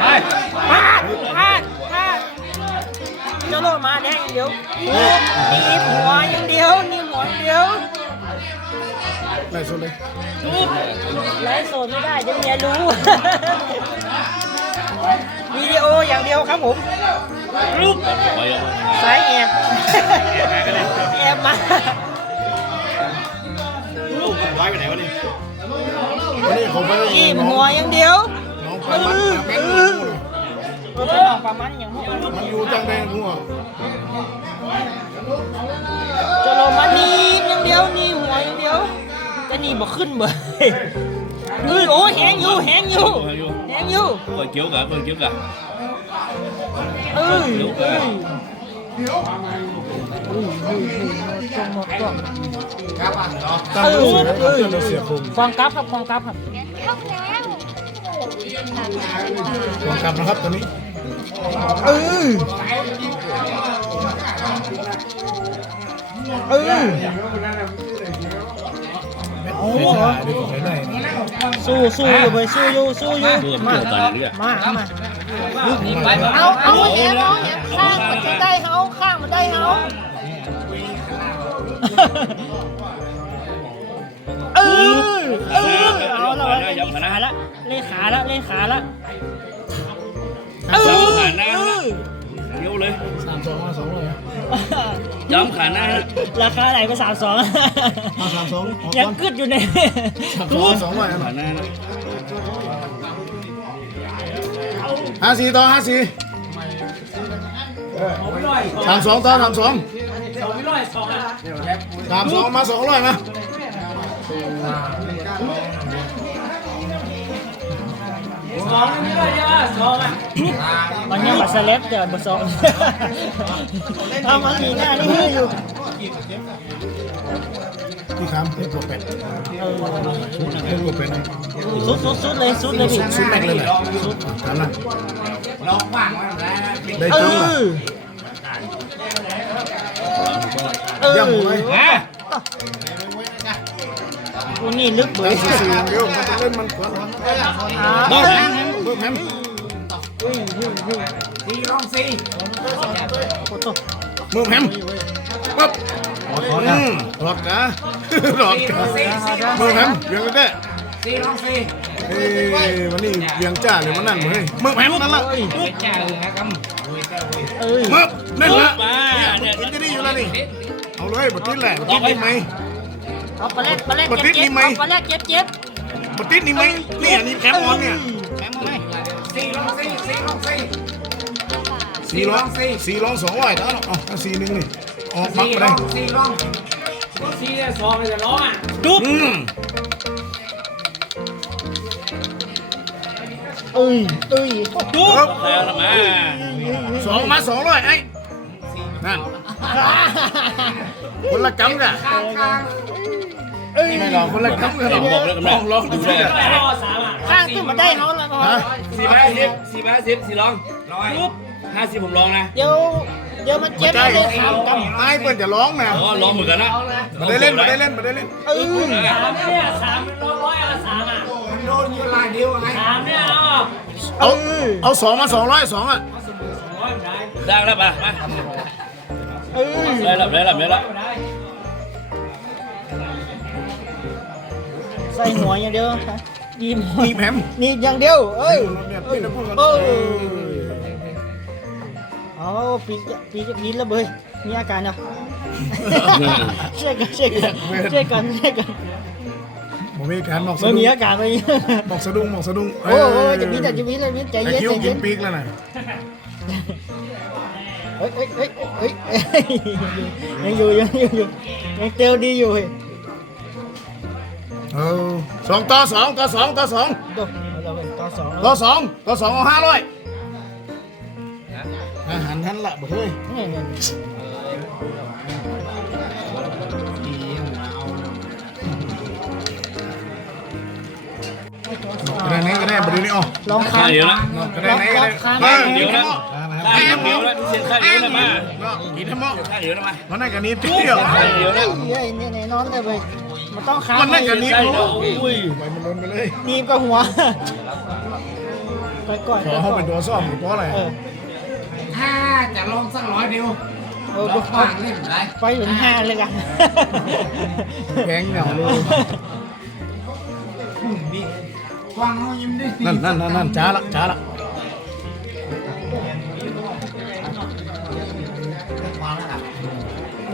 ไปพลาดพลาดพลาดเจ้าโลมาแดงอย่างเดียวนี่นี่หัวอย่างเดียวนี่หัวอย่างเดียวไล่สุดเลยนี่ไลฟ์สดไม่ได้เดี๋ยวเมียรู้ วิดีโออย่างเดียวครับผมรูปสายแอบแอบมา ลูกมันไว้ไปไหนวะนี่วั นนี้ผมไปนี่น้องหัวอย่างเดียวน้องไปเอมันอแม่เองอเออไปลองประมาณอย่างพวกมันอยู่จังแดงหัวจะลงมานี่อย่างเดียวนี่หัวอย่างเดียวจะนี่บ่ขึ้นบ่เฮ้ยโอ้แหงอยู่แหงอยู่แหงอยู่เปิดเกี้ยวกะเปิดเกี้ยวกะเอ้ยเอ้ยจงหมดก่อน ตั้งรู้สึกว่าเราเสียคมฟองกับครับฟองกับครับลองกับนะครับตอนนี้เออเออโอ้ยถ่ายดีกว่ไหสู้สู้อยู่เว้ยสู้อยู่สู้อยู่เพื่อมาเอายเรื่อยมาเอามาไปเอาเอาแอบเอาแอบข้างมันจะได้เฮาข้างมันได้เฮา เออเออเอาละเล่นขาละเล่นขาละเล่นขาละเออเออเกี้ยวเลยสามสองมาสองเลยย้ำขาหน้าราคาไหนก็สามสองมาสามสองออกยังก่อนกึดอยู่ในสามสองสองเลยขาหน้าห้าสี่ต่อห้าสี่สามสองต่อสามสอง สามสองมาสองร้อยมามันยังบัสเล็บเจอบัสองเอามาทีหน้านี่มืออยู่ที่คำเป็นตัวเป็ดเออเป็นตัวเป็ดนะสุดสุดสุดเลยสุดเลยพี่สุดแม็กเลยแหละทำนะได้เอจ้องละ อเออยังไงกูนี่ลึกเบได้ยสี่อย่างเดียวมันจะเล่นมันก่อนอ่าเบิเอร์อแฮมเบิร์แฮมโอ้โหเบิร์แฮมปั๊บอืมหลอดกะหลอดกะเบิร์แฮมเวียงกันได้สี่ลองสี่เอ้ยวันนี้เวียงจ้าหรือมันนั่นเฮ้ยเบิร์แฮมนั่นละเอ้ยเบิร์นั่นละมาเนี่ยกินจะดีอยู่แล้วนี่ เอาเลยบัดนี้แหละบัดนี้นี่ไหมเอาปลาเล็ดปลาเล็ดเจ็บเจ็บเอาปลาเล็ดเจ็บเจ็บบัดนี้นี่ไหมนี่อันนี้แคมออนเนี่ยแคมออนไหมสี่ลองสี่สี่ลองสี่สี่ลองสองร้อยแล้วเนาะเอาสี่หนึ่งนี่ออกบักไปได้จุ๊บอืมเอ้ยเอ้ยจุ๊บแล้วมา สองมาสองร้อยไอ้นั่นคนละกำกะเอ้ยไม่หรอกคนละกำกันหรอกบอกแล้วกันลองลองดูได้ข้างขึ้นมาได้เขาแล้วฮะสี่ห้าสิบสี่ห้าสิบสี่ลองร้อยห้าสิบผมลองนะเดี๋ยวเดี๋ยวมันเจ็บเลยขาวกไอ้เปิ้ลจะร้องนะอ๋อลองเหมือนกันนะมาได้เล่นมาได้เล่นมาได้เล่นำเออเอาเอาสองมาสองร้อยสองอะ ได้แล้วป่ะมาเออได้แล้วได้แล้วได้แล้วใส่หัวอย่างเดียวยิ้มมีแผมนี่อย่างเดียว เอ้ยเนี่ยพี่จะพูดกันเออเอาปีปีปีละเบยมีอาการเนาะช่วยกันช่วยกันช่วยกันช่วยกันผมมีการบอกสะไม่ดุ้งมีอาการไม่มีบอกสะดุ้งบอกสะดุ้งโอ้โหจะมีแต่จะมีเลยมีใจไอ้เย็นคิ้วใจกิเย็นนปีกแล้วนะ เฮ้ยเฮ้ยเฮ้ยเฮ้ยยังอยู่ยังอยู่อยู่ยังเตียวดีอยู่เฮ้ยเออสองต่อสองต่อสองต่อสองดูเราเป็นต่อสองต่อสองต่อสองเอาห้าร้อยอาหารทันละบ่เฮ้ยนี่นี่กระได้ไหนกระได้บ่ได้นี่อ๋อลองข้าค้างเดียวนะกระได้ไหนกระได้ข้างเดียวนะ ข้างเดียวนะที่เสียข้างเดียวนะมากินให้หมดข้างเดียวนะมามันนั่นกันนี้เที่ยวข้างเดียวนะเฮ้ยนี่ยนี่นอนเลยเว้ยมันต้องค้างมันนั่นกันนี้อุ้ยไปมันล้นไปเลยนีบกับหัวก้อยขอเขาเป็นตัวซ่อมอยู่เพราะอะไรถ้าจะลองสักร้อยเดียวเออลองว่างเล่นไรไปถึงห้าเลยกันแพงเหงาเลยกว้างน้อยยิ้มได้นั่นนั่นนั่นนั่นจ้าละจ้าละ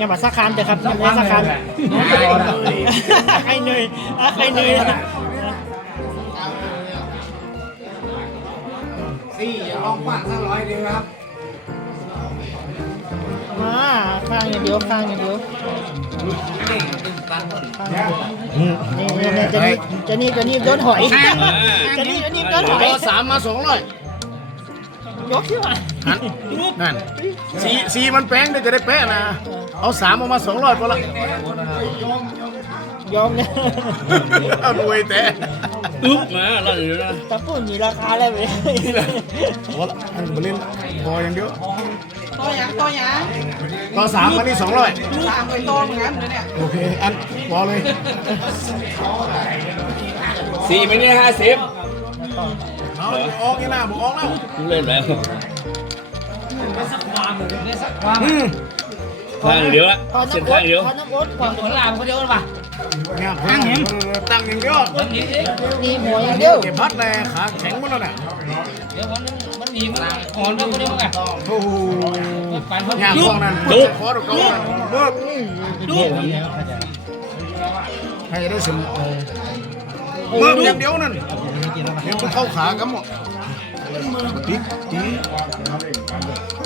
อย่ามาสักคำเถอะครับอย่ามาสักคำใครเหนื่อยอะใครเหนื่อยสี่อย่าลองกว้างสักร้อยเดียวครับมาข้างอย่างเดียวข้างอย่างเดียวเก่งตึงตันหมดข้างอย่างเดียวนี่นี่นี่จะนี่จะนี่จะนี่โดนหอยจะนี่จะนี่โดนหอยตัวสามมาสองร้อยยกที่ว่าหันนั่นสีสีมันแป้งเดี๋ยวจะได้แป้นะ เอาสามออกมาสองร้อยพอละยอมเนี่ยเอารวยแต่อึ๊บมาเราอยู่นะแต่พูดมีราคาแล้วเว้ยพอละอันบรินพออย่างเดียวตัวหยังตัวหยังต่อสามมานี่สองร้อยตามไปโตเหมือนกันเลยเนี่ยโอเคอันพอเลยสี่ไม่เนี่ยห้าสิบเอาออกนี่นะบอกออกแล้วเล่นแล้วได้สัตว่างอืม ข้างเดียวละพอเส้นน้ำโอ๊ข้างเดียวตพอน้ำโอ๊ตความผลลามเขาเดียวกันป่ะเนี่ตั้งอย่างตั้งอย่างเดียวมันหนีดินี่หัวอย่างเดียวเก็บพัดเลยขาแข็งหมดแล้วเนี่ยเดี๋ยวมันมันหนีมันอ่อนด้วยเขาเดียวกันโอ้โหไปเขาเนี่ยพวกนั้นพวกคอตัวเก่านั่นเบิบให้ได้สมเบิบอย่างเดียวนั่นเดี๋ยวมันเข้าขากันหมดติ๊กติ๊ก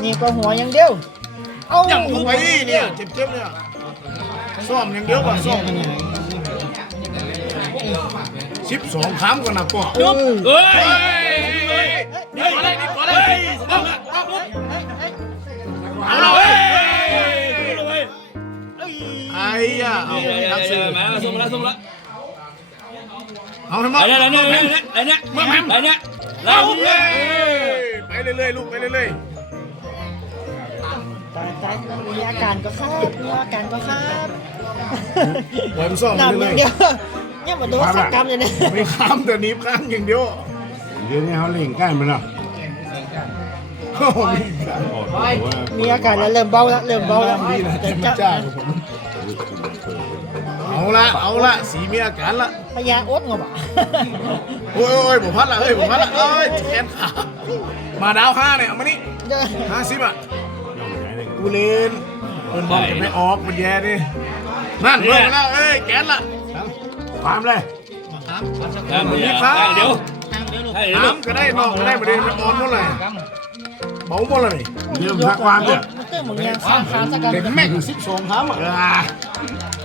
นี่ก็หัวอย่างเดียว เอาอย่างไว้เนี่ย เจ็บๆเนี่ยซ่อมอย่างเดียวป่ะซ่อมสิบสองครั้งกันนะป่ะจุ๊บเฮ้ยนี่ก่อนเลยนี่ก่อนเลยเอาเอาเอาละเว้ยไอ้ยะเอาเดี๋ยวเดี๋ยวทั้งเดี๋สื่ยวอมาส่งมาแล้วส่งมาแล้วเอาทำไมไอ้เนี่ยไอ้เนี่ยไอ้เนี่ยไอ้เนี่ยไอ้เนี่ยเราไปเรื่อยๆลูกไปเรื่อย ตายตายมีอาการก็ครับมีอาการก็ครับๆผมซ่อมหนำอเรื่ย่าองยเดียวเนี่ยมาโดนสักกรรมเลยเนี่ยๆไม่ข้ามแต่หนีบข้างอย่างเดียวเดี๋ยวนี้เขาเล่นใกล้มันแล้วโอ้โหมีการมีอาการแล้วเริ่มเบาแล้วเริ่มเบาแล้วดีนะเต็มจ้าผมเอาละเอาละสีมีอาการละพยาอดงบอะโอ้ยโอ้ยผมพัดละเอ้ยผมพัดละเอ้ยแขนขามาดาวห้าเนี่ยเอามานี่เด้อห้าสิบอะ กูเล่นเปินบอลจะไม่ออกมันแย่ดินั่นเลิกแล้วเอ้ยแกนละความเลยข้างเดียวข้างเดียวข้างเดียวน้ำก็ได้นอกก็ได้ประเด็นมันอ่อนหมดเลยเบาหมดเลยเรื่องสักความเนี่ยมันเติมเหมือนยังข้ามข้ามสักกรรมเด็กแม่งสิบสองครั้งอะ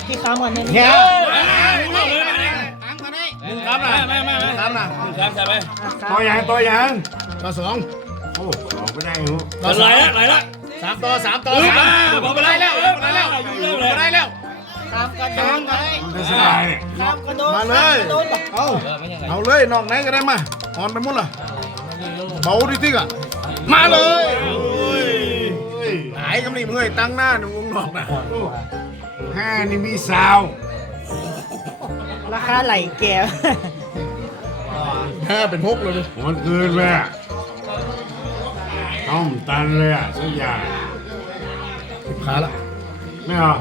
ที่ข้ามกันเนี่ยเนี่ยหนึ่งหนึ่งครั้งนะไม่ไม่ไม่ครั้งนะข้างใช่ไหมตัวอย่างตัวอย่างต่อสองโอ้สองไม่ได้หูต่อไหลสามละไหลละ สามต่อสามต่อเออสามบอกไปแล้วไปแล้วไปแล้วไปแล้วข้ามกระโดดไปมันจะเสียดายเนี่ยข้ามกระโดดมาเลยข้กระโดดเอาเอาเลยนอกไหนก็ได้มาอ่อนไปหมดละเบาดิติ๊กอะมาเลยหายกำลังเมื่อยตั้งหน้าหนุ่มนอกนะห้านี่มีสาว ราคาไหลแกวห้าเป็นหกเลยมันเกินไปอะ ต้องตันเลยอะสักอย่างขาละไม่เอา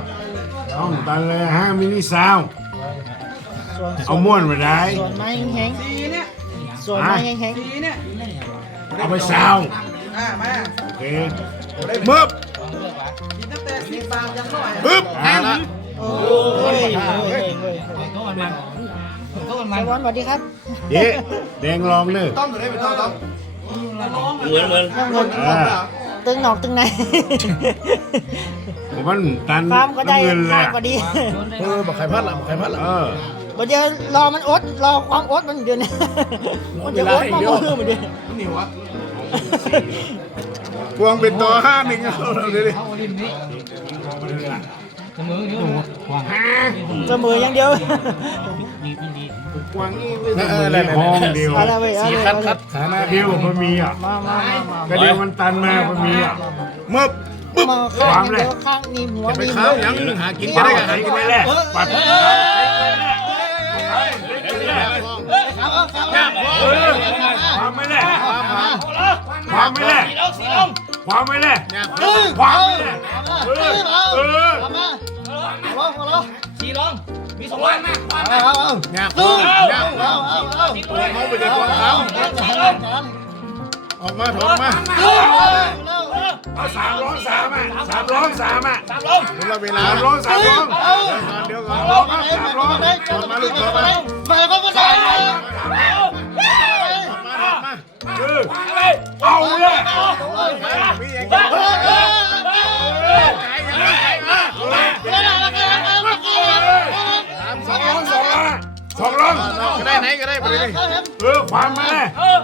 ต้องตันเลยห้ามินิสาวส่วนเอาม้วนไปได้ส่วนไม้แห้งสีเนี่ยๆส่วนไม้แห้งสีเนี่ยเอาไปสาวอ่ามาโอเคมึบสีตั้งแต่สีฟ้ายันร้อยปึ๊บอะละๆโอ้ยเฮ้ยเฮ้ยเฮ้ยโต๊ะมันโต๊ะมันไต้หวันสวัสดีครับเจ๊แดงลองเลยต้องอยู่ได้เป็นต้องต้อง เหมือนเหมือนน้องเงินอ่าตึงหนอกตึงในผมมันตันฟาร์มก็ได้น้ำเงินเลข้าวยอะก็ดีเออบอกใครพัดละบอกใครพัดละ เออเดี๋ยวรอมันอดรอความอดมันเดือนนี้มันจะอดความอดมันเดือนนี่วะพวงเป็นต่อห้าหนึ่งเอาเลยดิเขาริมนี้เสมอเดี๋ยวกวางเสมออย่างเดียวกวางนี่ไม่ต้อเหมือนห้องเดียวสีเลยคัเอาดเลคัยดขาน้าเดียวมันมีอะมามามามาก็เดียวมันตันมามันมีอะเมึบปึ๊บมาข้างเดียข้างมีหัวมีหัข้าวยังหากินก็ได้กันหากินได้แหละปัดเอาเอาเอาทำไม่ได้ ความหาความไม่แน่สีลงสีลงความไม่แน่อยากความไม่แน่เออเออสีลงมีสองร้อยมาอยากพึ่งอยากพึ่งเขาไปเด็กของเขาสีลงออกมาถอนมาเอาสามร้องสามอะสามร้องสามอะสามลงคนละเวลาสามร้องสามร้องเดี๋ยวก่อนร้องครับสามร้องถอนมาลูกถอนมาไปก็ไม่ได้มามา เอาเลยสองร้องสองร้องสองร้องก็ได้ไหนก็ได้ไปเลยเออความม่แน่เออ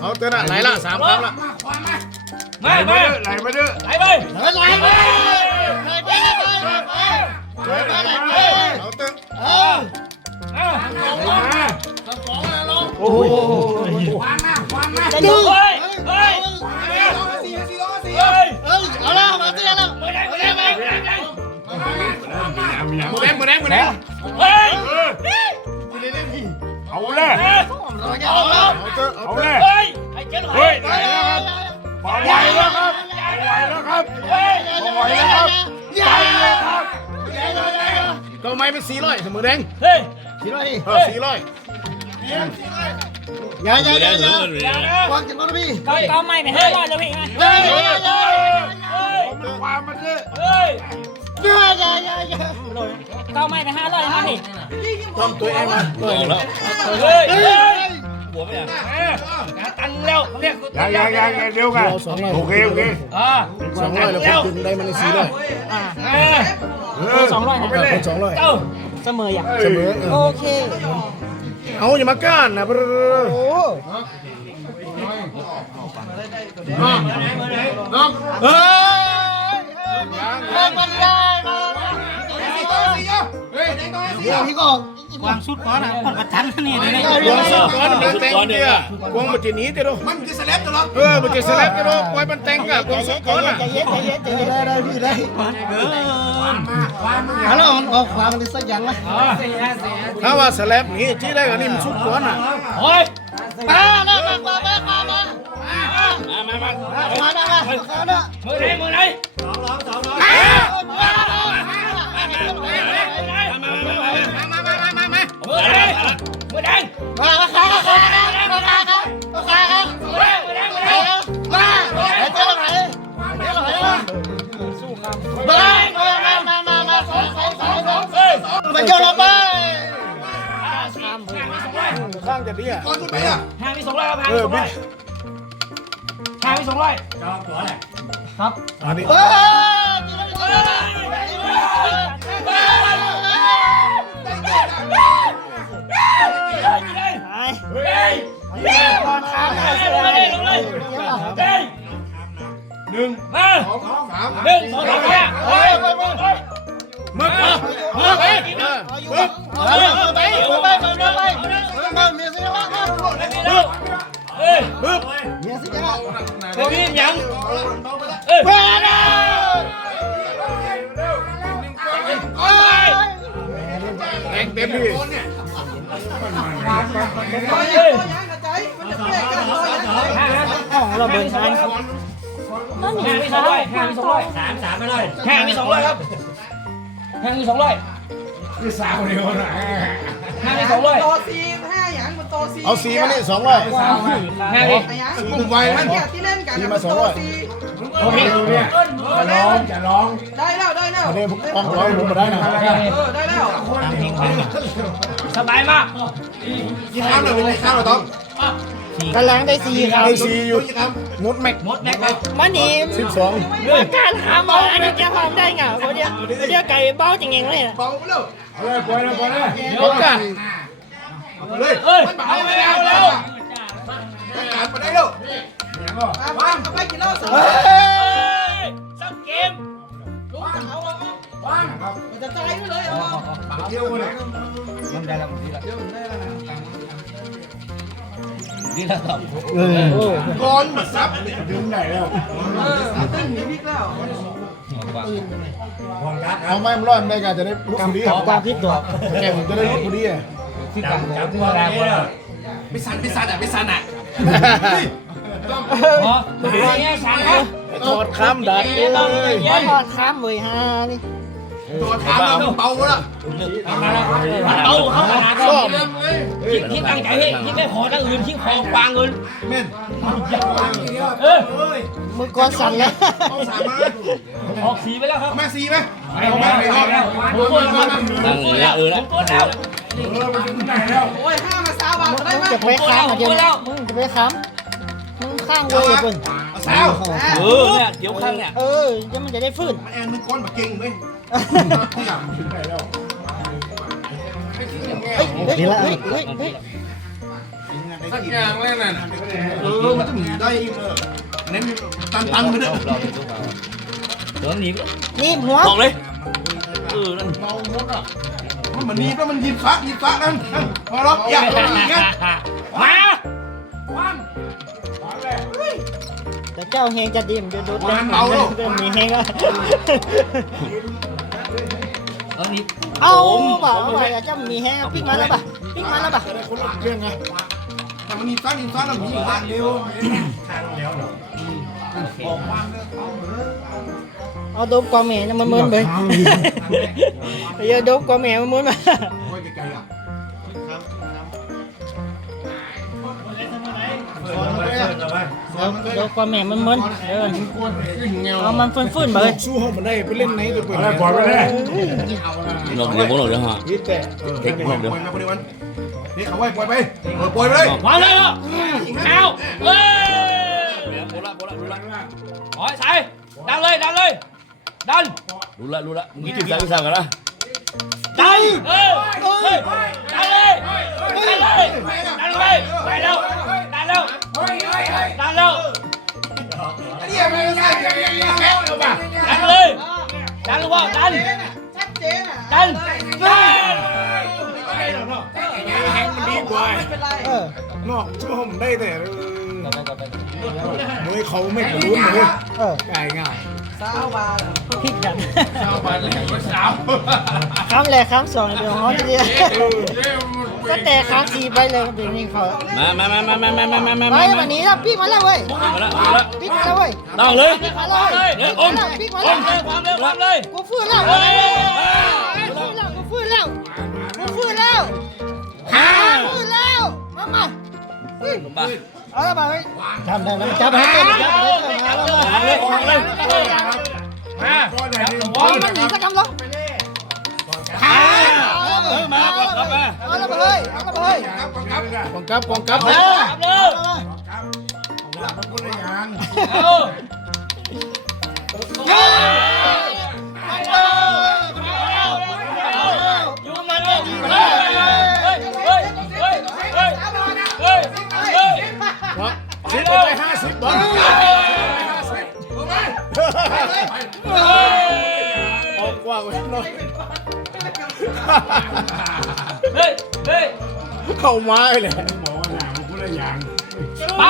เอาเตือนอะไหลละสามครั้งละไหลมาไปมาเด้อไหลไปเด้อเอาเตือนโอ้โหดึงเฮ้ยเฮ้ยสี่ สี่ร้อยสี่เฮ้ยเอาละมาเตี้ยละไม่ได้ไม่ได้ไม่ได้ไม่ได้หมูแดงหมูแดงหมูแดงเฮ้ยเออเอาเลยเอาแล้วเอาเตือนเอาเอาเตืเลอนยเฮ้ยไอ้เจ้าหเฮ้อยยไหลแล้วครับความไหวแล้วครับไหวแล้วครับเฮ้ยความไหวแล้วครับไปเลยครับก็ไม่เป็นสี่ร้อยหมูแดงเฮ้ยสี่ร้อยเออสี่ร้อย อย่าอย่าอย่าอย่าอย่านะวางจังหวะพี่ก็ก็ไม่ไม่ให้รอดเลยพี่เฮ้ยเฮ้ยเฮ้ยเฮ้ยมันความมันเด้อเฮ้ยอย่าอย่าอย่าอย่าก็ไม่ไปห้าร้อยนะนี่ทำตัวเองมาตัวเองแล้วเฮ้ยเฮ้ยหัวไม่อะตังแล้วเรียกยังยังยังยังเดี๋ยวกันโอเคโอเคอ่าสองร้อยแล้วผมถึงได้มันสี่ร้อยเออสองร้อยไปเลยสองร้อยเอ้าเสมออย่างเสมอโอเค เอาอย่ามาก้านนะโอ้น้องน้องเฮ้ยเฮ้ยมันได้มาตัวนี้สี่ตัวสี่เยอะเฮ้ยตัวนี้สี่เยอะพี่กองางสุดก่อนนะคนประจันนี่เลยกวางสุดก้อนมันแต่งเดียกวางมันจะหนีเด้อมันจะสลับตลอดเออมันจะสลับเด้อปล่อยมันแต่งอะกวางสุดก้อนอะใจเย็นใจเย็นใจเย็นได้ได้พี่ได้ฮัลโหลออกความดิสักอย่างไหมถ้าว่าสลับหนีที่ได้กันนี่มันสุดก้อนอะโอ้ยมามามามามามามามามามามามามามือไหนมือไหนมื เนี่ย ก้อนสุดไปอะห้งมีสองร้อยครับห้งมีสองร้อยแพงมีสองร้อยจอมตัวไหลครับอันนี้หนึ่งสองสามหนึ่งสองสาม มึงมึงไปมึงมึงไปมึงไปมึงไปมึงไปมาไปมียสิไปมึงเาไปมึงปมียสิไปมึงาไปยังเอ้ไปมาเนาแรงเไปมาไปของเราเบิร์นชัไปมางหนีไปสองร้อยสามสามไปเลยแข่งไปสองร้อยคาไป ห้ามีสองร้อยคือสาวเดียวนะห้ามีสองร้อยต่อสี่ห้าอย่างมันต่อสี่เอาสีมานี่สองร้อยห้ามีไอ้ยังกลุ่มไวนะเนี่ยที่เล่นกันมันต่อสี่โอเคเนี่ยจะร้องจะร้องได้แล้วได้แล้วเดี๋ยวผมปองร้อยผมมาได้นะเออได้แล้วสบายมากกินน้ำหน่อยเป็นข้าวหรอต้อง กำลังได้สี่ครับไอซีอยู่งดแม็กหมดแม็กเลยมันนี่สิบสองว่าการหาหมออันนี้จะทำได้ไงคนเดียวคนเดียวไก่เบ้าจริงๆเลยอะเอาเลยปล่อยเลยปล่อยเลยพบกันเฮ้ยเอาไปเอาแล้วมาบ้านเอาไปกินเหล้าสองเฮ้ยสักเกมลูกสาวอะมันจะตายไปเลยเอาเที่ยวเลยมันได้แล้วดีแล้ว ดีแล้วตอบก้อนมาซับดึงได้แล้วตึ้งหนีพริกแล้วเอาไม้มันร้อนได้กันจะได้ลุกพอดีความพลิกตัวแกผมจะได้ลุกพอดีอะที่จับจับตัวแรงเลยพิสันพิสันอะพิสันอะอ๋อเนี่ยสั่งครับถอดคำดัดเลยถอดค้ามเว้ยฮานี่ ถอดคำแล้วเบาละเอาเข้าขนาดนั้นคิดคิดตั้งใจให้คิดไม่ขอตั้งอื่นคิดขอวางเงินแม่นเออมือก้อนสั่นแล้วเอาสามมาออกสีไปแล้วครับเอาแม่ซีไหมเอาแม่ไปเอาแม่ผมตัวแล้วตั้งเลยเออแล้วตัวแล้วโอ้ยห้ามาสาวบาทได้มึงไหมจะไปค้ามมาเดี๋ยวนี้มึงจะไปค้ามมึงข้างเว้ยอย่าเพิ่งเอาสาวเออเนี่ยเดี๋ยวข้างเนี่ยเออเดี๋ยวมันจะได้ฟื้นแอนมึงก้อนแบบเก่งไหม ที่ล้วเฮ้ยเฮ้ยเฮ้ยสักอย่างแม่นั่นเออมันจะหนีได้เน้นตันตันไปเลยเดี๋ยวหนีนี่หัวบอกเลยเออนั่นเมาหมดอะมันหนีก็มันยิบฟ้ายิบฟ้านั่นพอแล้วอยากอย่างเงี้ยมาแต่เจ้าเฮงจะดีมจะโดดเต็มเริ่มมีเฮงแล้ว เออนี่เอาบ่เอาไปเจ้ามีเฮงปิ๊กมาแล้วป่ะปิ๊กมาแล้วป่ะคนละเรื่องไงแต่มันยิบฟ้ายิบฟ้าแล้วหนีฟ้าเร็วเอาโดบกว่าแม่นะมันมึนไปเยอะโดบกว่าแม่มันมึนมา โดบกว่าแม่มันมึนเออเอามันฟื้นๆไปเลยสู้ห้องมันได้ไปเล่นไหนตัวเปิดปล่อยไปเลยหลอกเดี๋ยวพวกเราเดี๋ยวฮะยี่แต่เด็กปล่อยมาคนเดียวนี่เขาไว้ปล่อยไปเออปล่อยไปเลยมาเลยอะเอาเฮ้ยโบละโบละรู้ละอ๋อใส่ดันเลยดันเลยดันรู้ละรู้ละมึงคิดถึงสายพิซซ่ากันนะดันเออเฮ้ยดันเลยดันเลยดันเลยไปแล้วดัน แล้เฮ้ยเฮ้ยเฮ้ยดันแล้วอันนี้ไม่ใยดังเล่ดันเลยดันหรือเปล่าดันชัดเจนอะดันดันแฮงมันดีกว่าเนาะช่วผมได้แต่มวยเขาไม่รู้มวยง่ายง่ายสาวบาทพิกันสาวบาทเลยสาวครั้งแรกครั้งสองเดี๋ยวเขาจะ ก็แต่คำสี่ไปเลยเดี๋ยวนี้เขามามามามามามามามาไปวันนี้แล้วปิ๊กมาแล้วเว้ยมาแล้วมาแล้วปิ๊กมาแล้วเว้ยต้องเลยปิ๊กมาแล้วเว้ยเดี๋ยวอมปิ๊กมาอแล้วมเลยความเร็วความเลยกูฟื้นแล้วเฮ้ยกูฟื้นแล้วกูฟื้นแล้วกูฟื้นแล้วฮ่าฟื้นแล้วมามามาเอาละมาเว้ยจำได้แล้วจำได้แล้วจำได้แล้ววางเลยวางเลยมาโอ้ยมันหนีสักคำแล้ว เลยเอามาเลยกองกับกองกับนะเอาเลยรับมันคนละอย่างเอาสิบไปห้าสิบบอลออกกว้างเลยเฮ้ย เข้าไม้เลยไป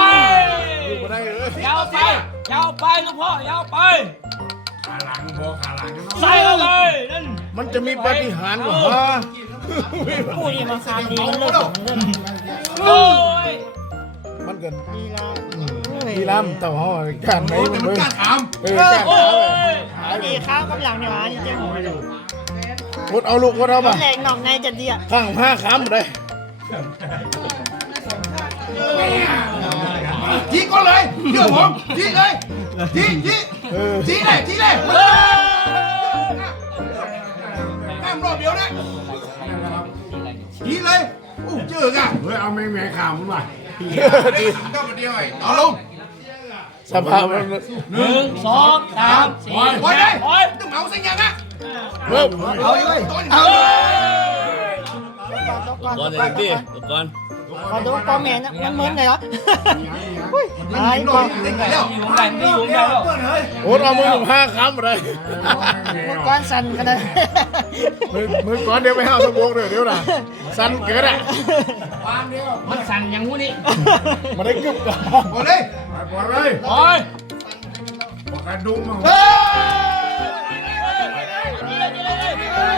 มาได้เลยยาวไปยาวไปลูกพ่อยาวไปขาหลังพอขาหลังใส่เข้าไปนั่นมันจะมีปาฏิหาริย์เหรอฮะพูดนี่มาคานดีมันเลิกของเรื่องโอ้ยมันเกินดีละมีลำเต่าห่อการไหนมันเลยเออการโอ้ยอันนี้ข้าวกำลังเนี่ยอันนี้เจ้าหัวเลยกดเอาลูกกดเอามาแรงหนอกในจะดีอะข้างห้าคำเลย ทีก็เลยเชื่อผมทีเลยทีทีเออทีเลยทีเลยแม่งรอบเดียวนะทีเลยโอ้เจอกันเฮ้ยเอาแม่งแม่ข่าวมึงว่ะดีก็มาเดียวไอ้เอลงสภาพหนึ่งสองสามสี่ปล่อยเลยต้องเอาสัญญาณนะเริ่มเอาเลยต้นเฮ้ย ก่อนก่อนเลยดิก่อนขอดูกอแม่นมันเหมือนเลยเหรอมันตายยิงโดก่อนนเด็กแล้วอยู่ไหนไม่อยู่ไหนแล้วกดเอามือห้าคำเลยมือก้อนสั่นกันเลยมือมือก่อนเดี๋ยวไปห้าสมองเลยวเดี๋ยวนะสั้นเกินอะมันสั่นอย่างงู้นี่มาได้กึบก่อนปล่อยเลยปล่อยไปเลยโอ้ยกระดุมมาเฮ้ย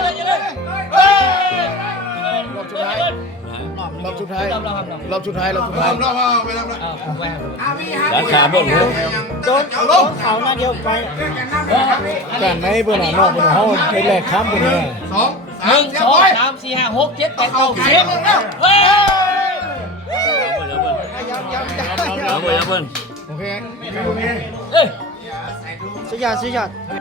รอบ สุดท้ายเรอบสุดท้าย รอบรอบรอบรอบสุดท้ายรอบสุดท้ายรอบรอบไปทำไรอ้าวผมแหวนราคาเบิ่งเลยโดนโดนเขาหน้าเดียวไปการในเบอร์หน้านอกเบอร์หน้าเฮาไปแลกค้ำกันเนี่ยสองหนึ่งสองสามสี่ห้าหกเจ็ดแปดเก้าสิบเฮ้ยเอาเบิ่งเอาเบิ่งโอเคเอ้ยสุดยอดสุดยอด